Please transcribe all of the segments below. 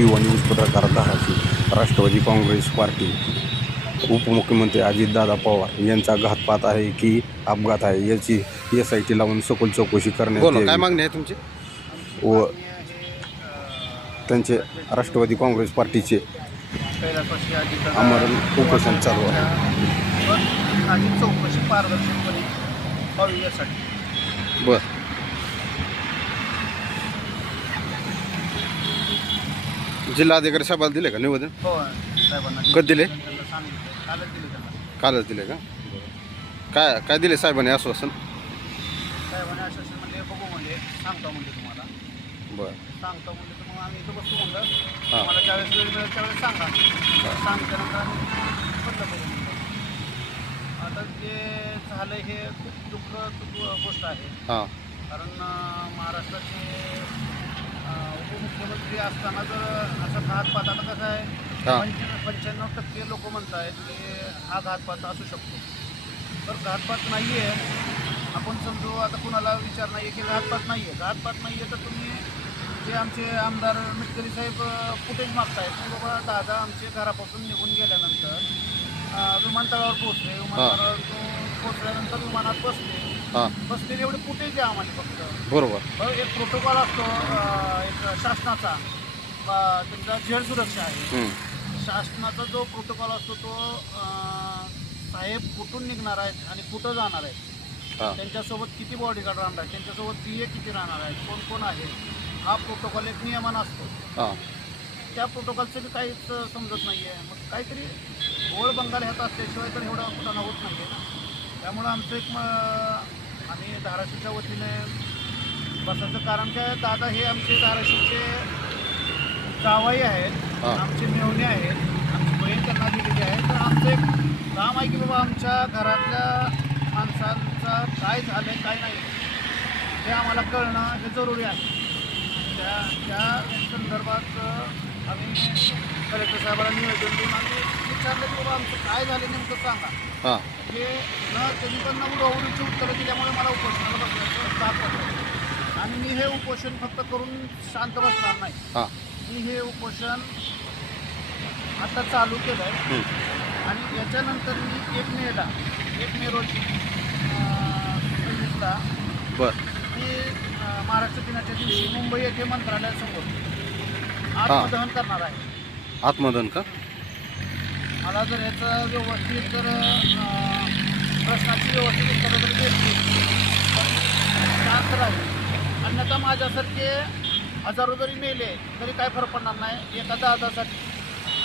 युवा न्यूज पत्रकार धाराशिव. राष्ट्रवादी काँग्रेस पार्टी उपमुख्यमंत्री अजितदादा पवार यांचा घातपात आहे की अपघात आहे याची SIT लावून सखोल चौकशी करण्यात काय यावी मागणी आहे तुमची? व त्यांचे राष्ट्रवादी काँग्रेस पार्टीचे आमरण उपोषण चालू आहे. चौकशी पारदर्शकपणे व्हावी यासाठी. बर, जिल्हाधिकारी साहेबाला दिले का निवेदन? हो साहेबांना कधी दिले? त्यांना सांगितलं, कालच दिले त्यांना. कालच दिले का? काय काय दिले साहेबांनी आश्वासन? साहेबांनी आश्वासन म्हणजे बघू म्हणजे सांगतो म्हणजे तुम्हाला बर, सांगतो म्हणजे तर मग आम्ही इथं बसतो म्हणलं. हां. तुम्हाला ज्यावेळेस वेळ मिळेल त्यावेळेस सांगा. सांगितल्यानंतर आम्ही बंद करू म्हणलं. आता जे झालं हे खूप दुःखद गोष्ट आहे. हां कारण महाराष्ट्राचे उपमुख्यमंत्री असताना जर असा घातपात, आता कसं आहे हां 95% लोक म्हणत आहेत की हा घातपात असू शकतो. तर घातपात नाही आहे आपण समजू. आता कुणाला विचार नाही आहे की घातपात नाही आहे. घातपात नाही आहे तर तुम्ही जे आमचे आमदार मिटकरी साहेब फुटेज मागतायत की बाबा दादा आमचे घरापासून निघून गेल्यानंतर विमानतळावर पोहोचले, विमानतळावर पोहोचल्यानंतर विमानात बसलेले एवढे फुटेज आहे आम्हाला फक्त. बरोबर. एक प्रोटोकॉल असतो एक शासनाचा, त्यांचा झेड सुरक्षा आहे. शासनाचा जो प्रोटोकॉल असतो तो साहेब कुठून निघणार आहेत आणि कुठं जाणार आहेत, त्यांच्यासोबत किती बॉडीगार्ड राहणार आहेत, त्यांच्यासोबत PA किती राहणार आहेत, कोण कोण आहे, हा प्रोटोकॉल एक नियमन असतो. त्या प्रोटोकॉलचं बी काहीच समजत नाही आहे. मग काहीतरी गोळ बंगाल ह्यात असल्याशिवाय तर एवढा कुठं होत नाही आहे ना. त्यामुळं आमचं एक आम्ही धाराशिवच्या वतीने बसायचं कारण काय, दादा हे आमचे धाराशिवचे जावई आहेत, आमचे मेहुणे आहेत, आमची बहीण त्यांना दिलेली आहे. तर आमचं एक काम आहे की बाबा आमच्या घरातल्या माणसांचं काय झालं काय नाही हे आम्हाला कळणं हे जरुरी आहे. त्या संदर्भात आम्ही कलेक्टर साहेबांना निवेदन देऊन आम्ही विचारलं की बाबा आमचं काय झालं नेमकं सांगा. हे त्यांनी पण उडवडीची उत्तरं दिल्यामुळे मला उपोषणाला बसण्याचं दाखवत होतं. आणि मी हे उपोषण फक्त करून शांत बसणार नाही. मी हे उपोषण आता चालू केलं आहे आणि याच्यानंतर मी 1 मे रोजी 26ला मी महाराष्ट्र दिनाच्या दिवशी मुंबई येथे मंत्रालयासमोर आत्मदहन करणार आहे. आत्मदहन का? मला जर ह्याचं व्यवस्थित जर प्रश्नाची व्यवस्थित उत्तरं जर भेटली तर शांत राहील. अन्यथा माझ्यासारखे हजारो जरी मेले तरी काय फरक पडणार नाही. एका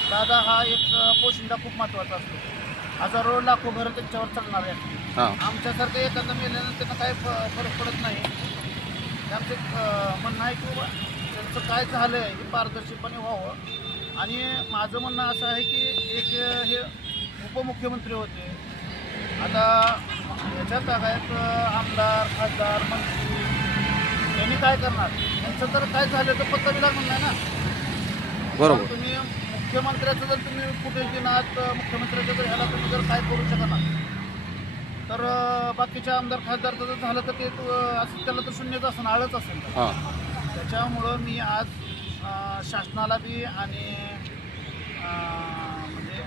दादा हा एक पोशिंदा खूप महत्त्वाचा असतो. हजारो लाखो घरं त्यांच्यावर चालणार आहेत. आमच्यासारखं एखादा मेल्यानं त्यांना काय फरक पडत नाही. आमचं म्हणणं आहे की बाबा त्यांचं काय झालं आहे हे पारदर्शकपणे व्हावं. आणि माझं म्हणणं असं आहे की एक हे उपमुख्यमंत्री होते, आता याच्यात आहेत आमदार, खासदार, मंत्री, यांनी काय करणार? त्यांचं तर काय झालं तर पत्ता बी लागणार नाही ना. बरोबर. तुम्ही मुख्यमंत्र्याचं जर तुम्ही कुठे दिनात मुख्यमंत्र्याचं जर ह्याला तुम्ही जर काय करू शकणार तर बाकीच्या आमदार खासदारचं जर झालं तर ते असं त्याला तर शून्यच असेल, आळच असेल. त्याच्यामुळं मी आज शासनाला बी आणि म्हणजे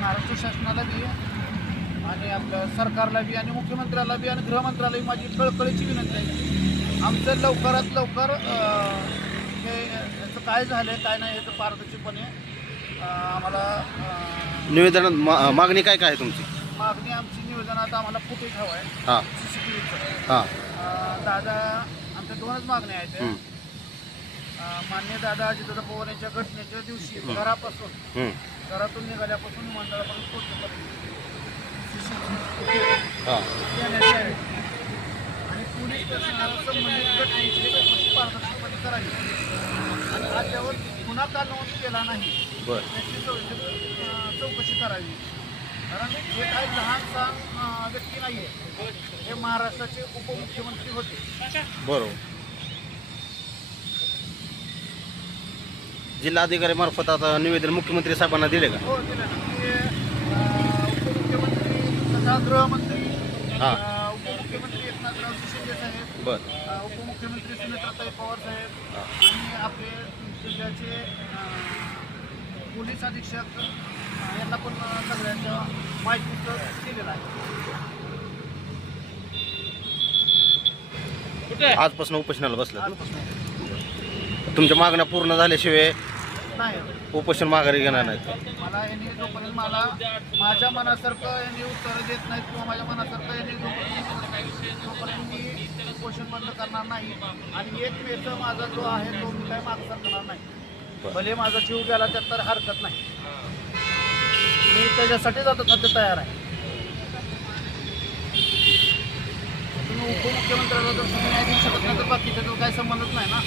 महाराष्ट्र शासनाला बी आणि आपल्या सरकारला बी आणि मुख्यमंत्र्याला बी आणि गृहमंत्र्यालाही माझी कळकळीची विनंती आहे. आमचं लवकरात लवकर हे याचं काय झालं काय नाही याचं पारदर्शकपणे आम्हाला निवेदनात मागणी काय काय आहे तुमची? मागणी आमची निवेदनात आम्हाला फुटेज हवं आहे CCTVचं. दादा आमच्या 2च मागण्या आहेत. मान्य दादा अजितदादा पवार यांच्या घटनेच्या दिवशी घरातून निघाल्यापासून विमानतळापर्यंत पोहोचेपर्यंत देण्यात यावे आणि पोलीस प्रशासनाला संबंधित घटनेची चौकशी पारदर्शकपणे करावी आणि राज्यावर गुन्हा का नोंद केला नाही त्याची चौकशी करावी. कारण हे काही लहान सहान व्यक्ती नाही आहे, हे महाराष्ट्राचे उपमुख्यमंत्री होते. बरोबर. जिल्हाधिकारी मार्फत आता निवेदन मुख्यमंत्री साहेबांना दिले का? हो दिलं ना. उपमुख्यमंत्री तथा गृहमंत्री, उपमुख्यमंत्री एकनाथराव शिंदे साहेब, उपमुख्यमंत्री सुनेत्राताई पवार साहेब आणि आपले जिल्ह्याचे पोलीस अधीक्षक यांना पण सगळ्यांच्या माहिती दिलेलं आहे. आजपासून उपोषणाला बसलं आजपासून तुमच्या मागण्या पूर्ण झाल्याशिवाय नाही उपोषण माघारी घेणार नाहीत. मला यांनी जोपर्यंत मला माझ्या मनासारखं यांनी उत्तरं देत नाहीत किंवा माझ्या मनासारखं यांनी जोपर्यंत मी उपोषण बंद करणार नाही आणि एक मेचा माझा जो आहे तो मी काय मागं सरकणार नाही. भले माझा जीव गेला त्यात तर हरकत नाही. मी त्याच्यासाठीच आता सध्या तयार आहे. तुम्ही उपमुख्यमंत्र्याला जर तुम्ही नाही देऊ शकत नाही तर बाकीचा तो काही संबंधच नाही ना.